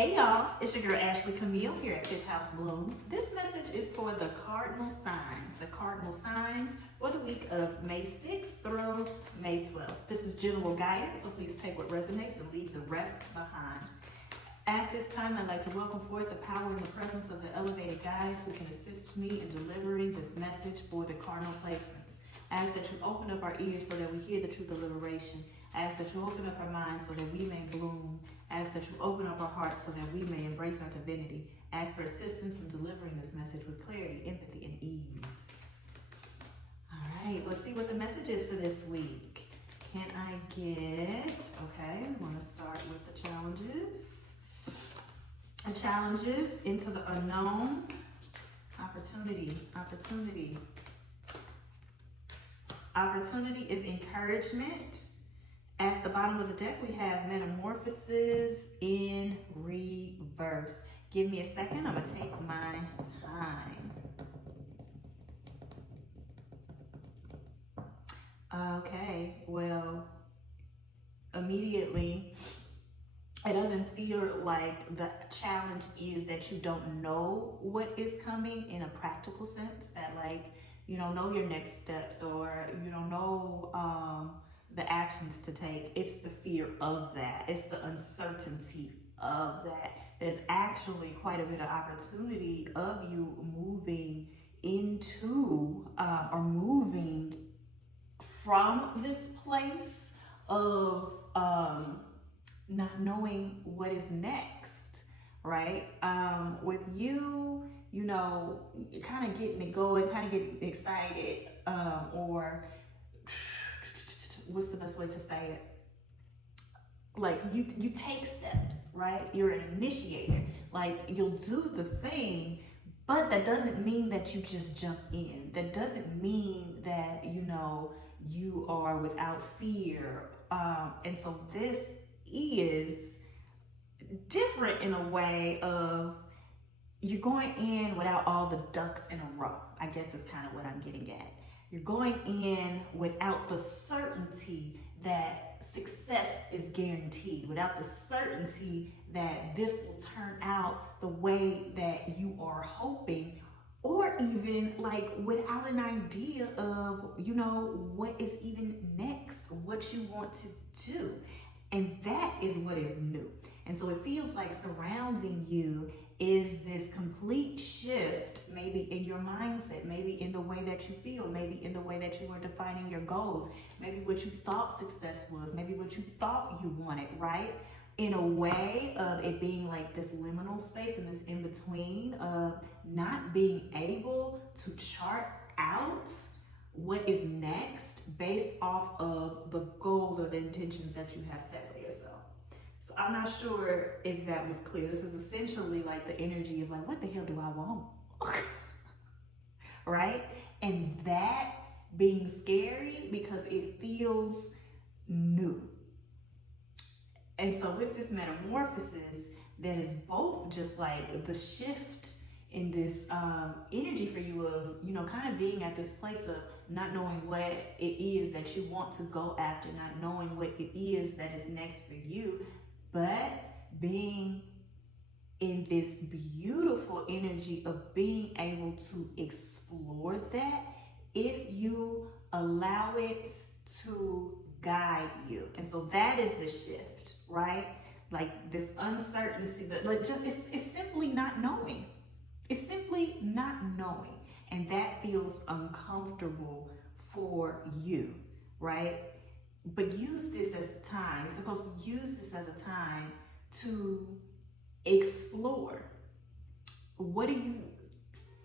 Hey y'all, it's your girl Ashley Camille here at 5th House Bloom. This message is for the cardinal signs for the week of May 6th through May 12th. This is general guidance, so please take what resonates and leave the rest behind. At this time, I'd like to welcome forth the power and the presence of the elevated guides who can assist me in delivering this message for the cardinal placements. I ask that you open up our ears so that we hear the truth of liberation. I ask that you open up our minds so that we may bloom. I ask that you open up our hearts so that we may embrace our divinity. I ask for assistance in delivering this message with clarity, empathy, and ease. All right, let's see what the message is for this week. Can I get, okay, we want to start with the challenges. The challenges into the unknown. Opportunity. Opportunity is encouragement. At the bottom of the deck, we have metamorphosis in reverse. Give me a second. I'm going to take my time. Okay, well, immediately, it doesn't feel like the challenge is that you don't know what is coming in a practical sense, that like, you don't know your next steps or you don't know the actions to take. It's the fear of that. It's the uncertainty of that. There's actually quite a bit of opportunity of you moving into or moving from this place of not knowing what is next, right? With you, you know, kind of getting it going, kind of getting excited, or what's the best way to say it? Like you take steps, right? You're an initiator. Like you'll do the thing, but that doesn't mean that you just jump in. That doesn't mean that, you know, you are without fear. And so this is different in a way of you're going in without all the ducks in a row. I guess is kind of what I'm getting at. You're going in without the certainty that success is guaranteed, without the certainty that this will turn out the way that you are hoping, or even like without an idea of, you know, what is even next, what you want to do. And that is what is new. And so it feels like surrounding you is this complete shift, maybe in your mindset, maybe in the way that you feel, maybe in the way that you are defining your goals, maybe what you thought success was, maybe what you thought you wanted, right? In a way of it being like this liminal space and this in between of not being able to chart out what is next based off of the goals or the intentions that you have set for yourself. So I'm not sure if that was clear. This is essentially like the energy of like, what the hell do I want? Right? And that being scary because it feels new. And so with this metamorphosis, that is both just like the shift in this energy for you of, you know, kind of being at this place of not knowing what it is that you want to go after, not knowing what it is that is next for you, but being in this beautiful energy of being able to explore that if you allow it to guide you. And so that is the shift, right? Like this uncertainty, that like just it's simply not knowing. It's simply not knowing. And that feels uncomfortable for you, right? But use this as a time. You're supposed to use this as a time to explore. What do you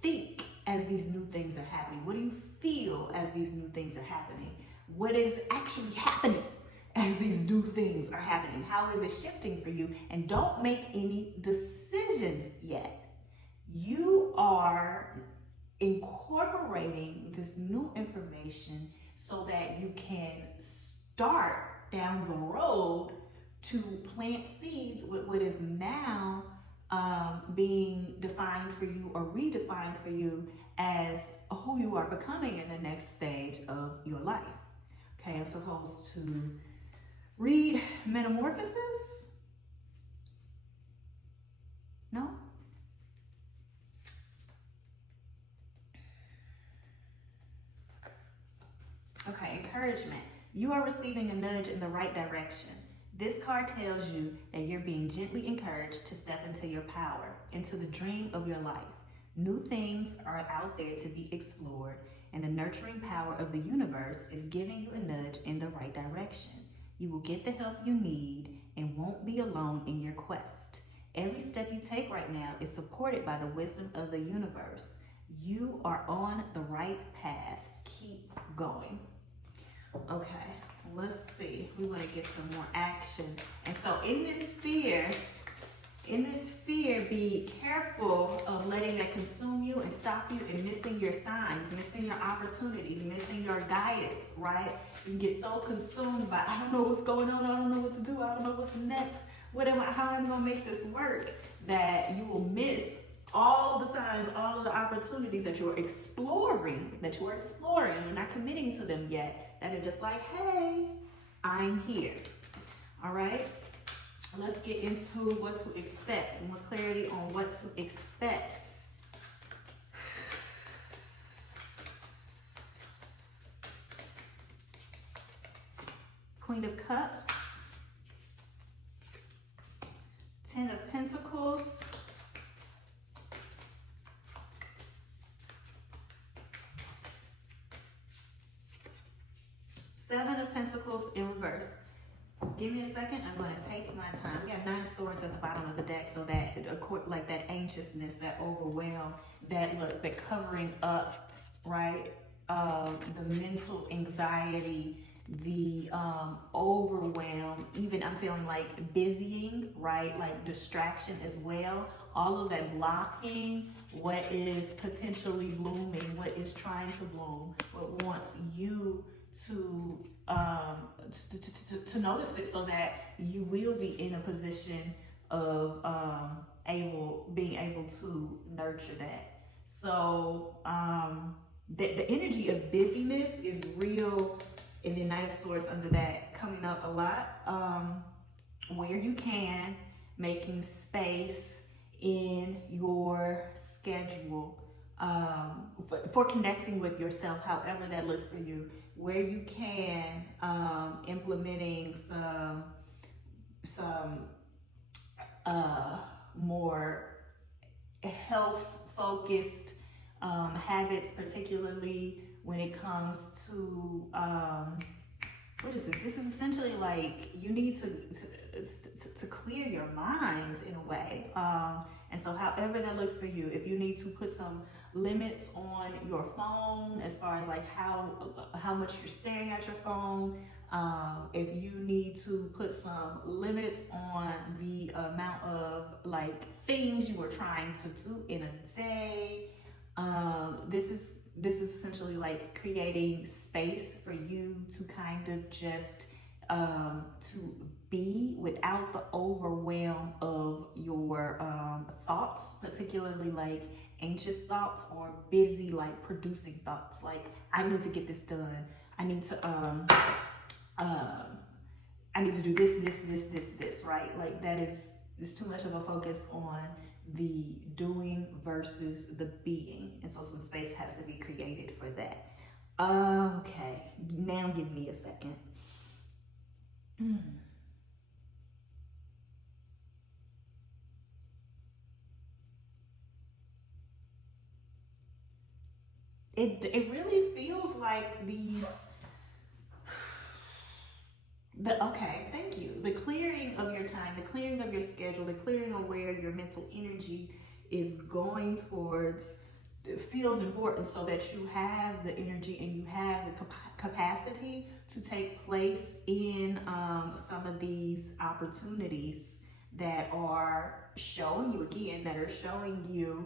think as these new things are happening? What do you feel as these new things are happening? What is actually happening as these new things are happening? How is it shifting for you? And don't make any decisions yet. You are incorporating this new information so that you can start down the road to plant seeds with what is now being defined for you or redefined for you as who you are becoming in the next stage of your life. Okay, I'm supposed to read Metamorphosis. No? Okay, encouragement. You are receiving a nudge in the right direction. This card tells you that you're being gently encouraged to step into your power, into the dream of your life. New things are out there to be explored, and the nurturing power of the universe is giving you a nudge in the right direction. You will get the help you need and won't be alone in your quest. Every step you take right now is supported by the wisdom of the universe. You are on the right path. Keep going. Okay, let's see. We want to get some more action. And so in this fear, be careful of letting that consume you and stop you and missing your signs, missing your opportunities, missing your guidance, right? You get so consumed by, I don't know what's going on, I don't know what to do, I don't know what's next, how am I gonna make this work, that you will miss all the signs, all of the opportunities that you're exploring, you're not committing to them yet, that are just like, hey, I'm here. All right? Let's get into what to expect, more clarity on what to expect. Queen of Cups, 10 of Pentacles, Seven of Pentacles in reverse. Give me a second. I'm going to take my time. We got 9 of Swords at the bottom of the deck, so that like that anxiousness, that overwhelm, the covering up, right? The mental anxiety, the overwhelm. Even I'm feeling like busying, right? Like distraction as well. All of that blocking what is potentially blooming, what is trying to bloom, what wants you to notice it, so that you will be in a position of being able to nurture that. So the energy of busyness is real, and the Knight of Swords under that coming up a lot. Where you can, making space in your schedule for connecting with yourself, however that looks for you. Where you can, implementing some more health-focused habits, particularly when it comes to what is this? This is essentially like you need to clear your minds in a way. And so however that looks for you, if you need to put some limits on your phone as far as like how much you're staring at your phone, if you need to put some limits on the amount of like things you are trying to do in a day, this is essentially like creating space for you to kind of just to be without the overwhelm of your thoughts, particularly like anxious thoughts or busy like producing thoughts, like I need to get this done, I need to do this, right? Like that is too much of a focus on the doing versus the being, and so some space has to be created for that. Okay, now give me a second. It really feels like okay, thank you. The clearing of your time, the clearing of your schedule, the clearing of where your mental energy is going towards feels important, so that you have the energy and you have the capacity to take place in some of these opportunities that are showing you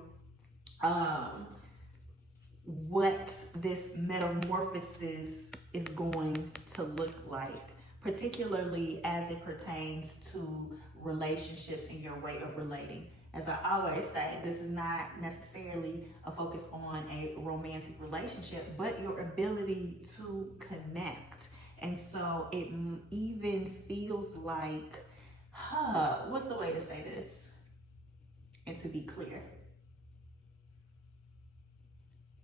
what this metamorphosis is going to look like, particularly as it pertains to relationships and your way of relating. As I always say, this is not necessarily a focus on a romantic relationship, but your ability to connect. And so it even feels like, what's the way to say this? and to be clear.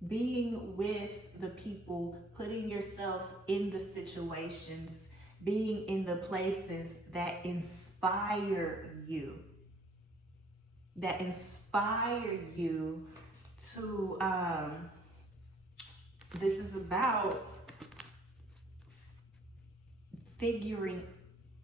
Being with the people, putting yourself in the situations, being in the places that inspire you, to, this is about figuring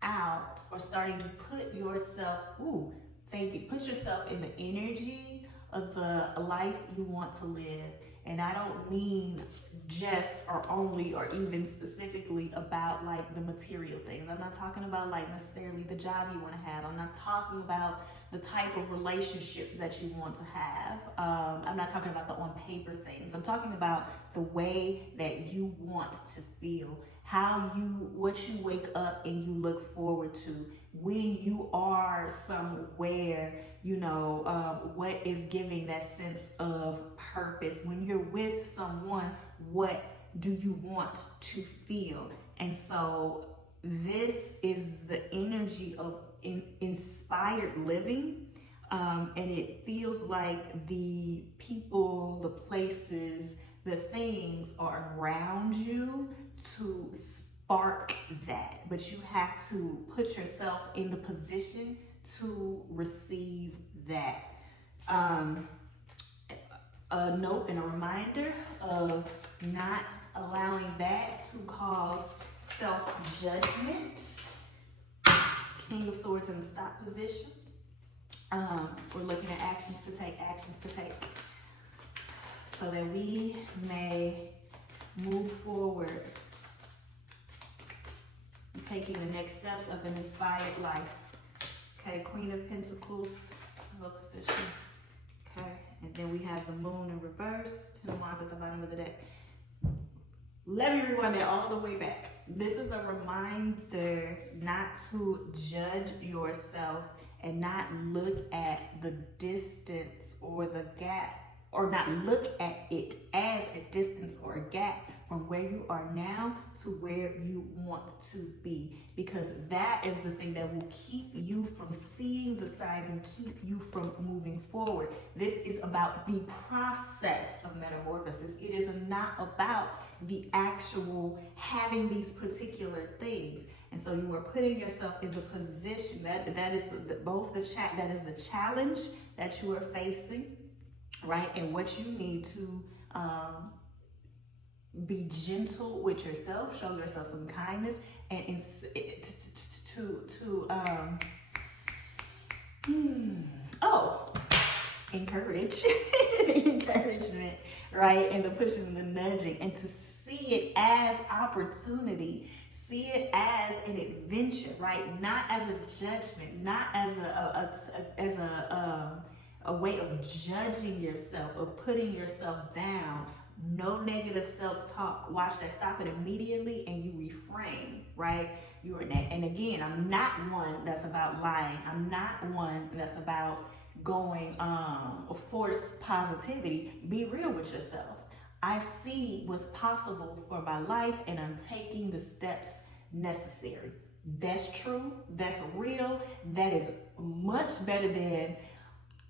out or starting to put yourself, put yourself in the energy of the life you want to live. And I don't mean just or only or even specifically about like the material things. I'm not talking about like necessarily the job you want to have. I'm not talking about the type of relationship that you want to have. I'm not talking about the on paper things. I'm talking about the way that you want to feel, what you wake up and you look forward to when you are somewhere, what is giving that sense of purpose. When you're with someone, what do you want to feel? And so this is the energy of inspired living. And it feels like the people, the places, the things are around you to spark that. But you have to put yourself in the position to receive that. A note and a reminder of not allowing that to cause self-judgment. King of Swords in the stop position. We're looking at actions to take, so that we may move forward, taking the next steps of an inspired life. Okay, Queen of Pentacles, low position. Okay, and then we have the Moon in reverse, 10 of Wands at the bottom of the deck. Let me rewind that all the way back. This is a reminder not to judge yourself and not look at the distance or the gap, or not look at it as a distance or a gap from where you are now to where you want to be, because that is the thing that will keep you from seeing the signs and keep you from moving forward. This is about the process of metamorphosis. It is not about the actual having these particular things. And so you are putting yourself in the position that is the challenge that you are facing, right? And what you need to be gentle with yourself, show yourself some kindness, and encourage, encouragement, right? And the pushing and the nudging, and to see it as opportunity, see it as an adventure, right? Not as a judgment, not as a way of judging yourself, of putting yourself down. No negative self-talk. Watch that. Stop it immediately and you refrain, right? And again, I'm not one that's about lying. I'm not one that's about going forced positivity. Be real with yourself. I see what's possible for my life and I'm taking the steps necessary. That's true. That's real. That is much better than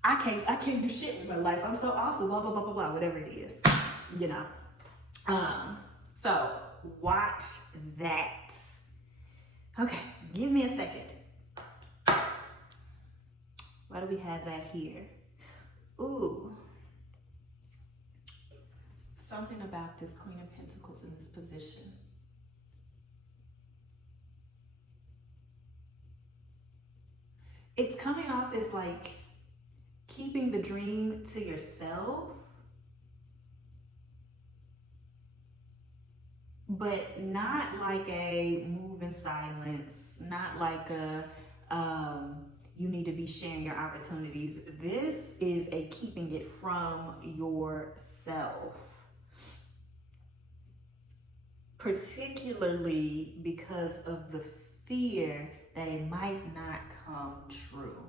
I can't do shit with my life. I'm so awful, blah, blah, blah, blah, blah, whatever it is, So watch that. Okay, give me a second. Why do we have that here? Ooh. Something about this Queen of Pentacles in this position. It's coming off as like keeping the dream to yourself, but not like a move in silence, not like a you need to be sharing your opportunities. This is a keeping it from yourself, particularly because of the fear that it might not come true.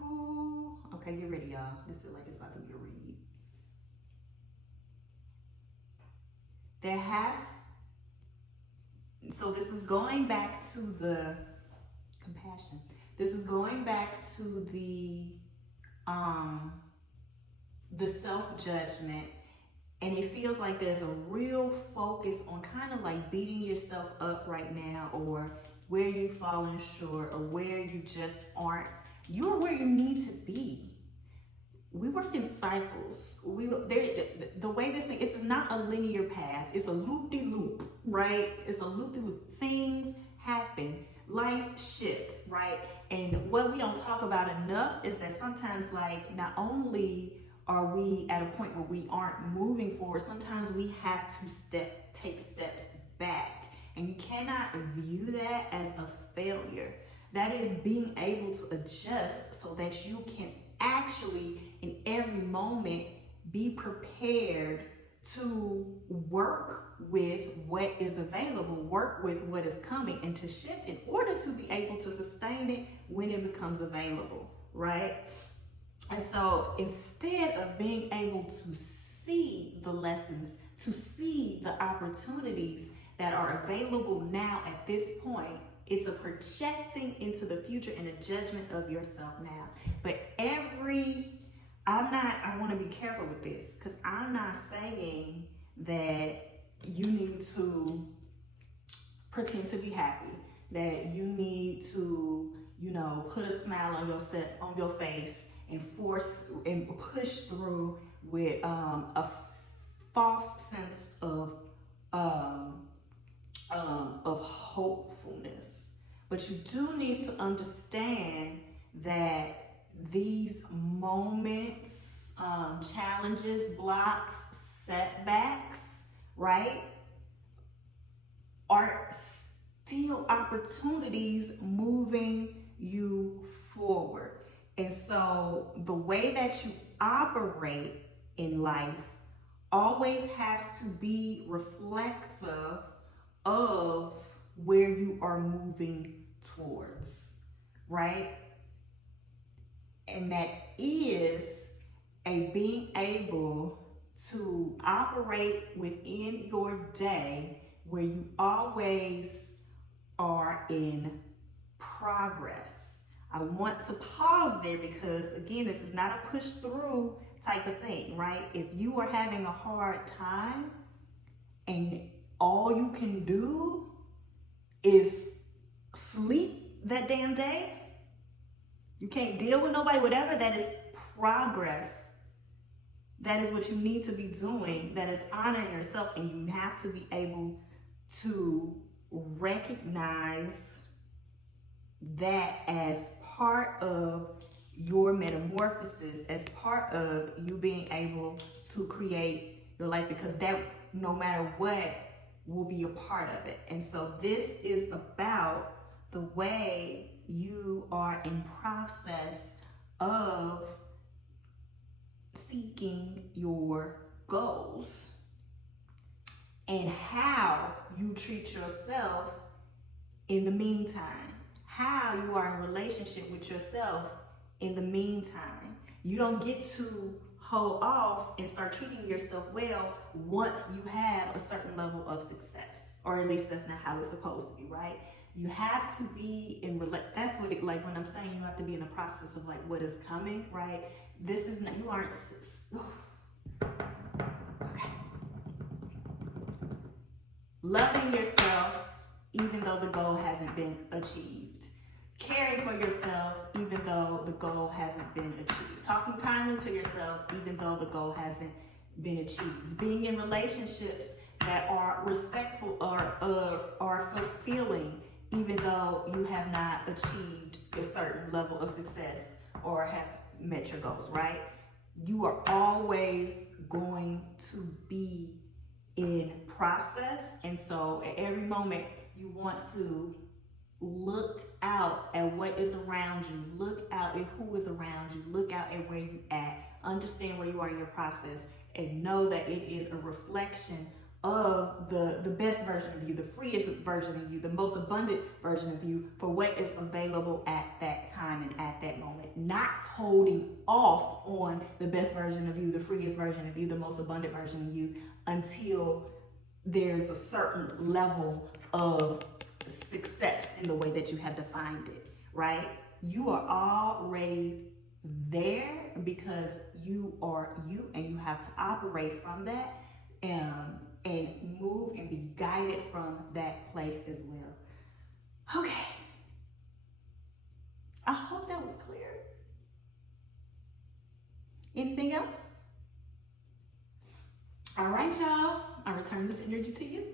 Ooh. Okay, get ready, y'all. This feels like it's about to be a read. So this is going back to the compassion. This is going back to the self-judgment, and it feels like there's a real focus on kind of like beating yourself up right now, or where you've fallen short, or where you just aren't, you're where you need to be. We work in cycles. The way this thing, it's not a linear path. It's a loop-de-loop, right? It's a loop-de-loop. Things happen. Life shifts, right? And what we don't talk about enough is that sometimes, like, not only are we at a point where we aren't moving forward, sometimes we have to take steps back. And you cannot view that as a failure. That is being able to adjust so that you can actually, in every moment, be prepared to work with what is available, work with what is coming, and to shift in order to be able to sustain it when it becomes available, right? And so instead of being able to see the lessons, to see the opportunities that are available now at this point, it's a projecting into the future and a judgment of yourself now. But I want to be careful with this, because I'm not saying that you need to pretend to be happy, that you need to, put a smile on your face and force and push through with a false sense of hopefulness. But you do need to understand that these moments, challenges, blocks, setbacks, right, are still opportunities moving you forward. And so the way that you operate in life always has to be reflective of where you are moving towards, right? And that is being able to operate within your day where you always are in progress. I want to pause there because, again, this is not a push through type of thing, right? If you are having a hard time and all you can do is sleep that damn day, you can't deal with nobody, whatever, that is progress. That is what you need to be doing. That is honoring yourself, and you have to be able to recognize that as part of your metamorphosis, as part of you being able to create your life, because that, no matter what, will be a part of it. And so this is about the way you are in process of seeking your goals, and how you treat yourself in the meantime, how you are in relationship with yourself in the meantime. You don't get to hold off and start treating yourself well once you have a certain level of success, or at least that's not how it's supposed to be, right? You have to be in, that's what it, like when I'm saying you have to be in the process of like what is coming, right? This is not, you aren't, okay. Loving yourself even though the goal hasn't been achieved. Caring for yourself even though the goal hasn't been achieved. Talking kindly to yourself even though the goal hasn't been achieved. Being in relationships that are respectful or are fulfilling even though you have not achieved a certain level of success or have met your goals, right? You are always going to be in process. And so at every moment you want to look out at what is around you, look out at who is around you, look out at where you at, understand where you are in your process, and know that it is a reflection of the best version of you, the freest version of you, the most abundant version of you for what is available at that time and at that moment. Not holding off on the best version of you, the freest version of you, the most abundant version of you until there's a certain level of success in the way that you have defined it, right? you are already there because you are you, and you have to operate from that, and move and be guided from that place as well. Okay. I hope that was clear. Anything else? All right, y'all. I return this energy to you.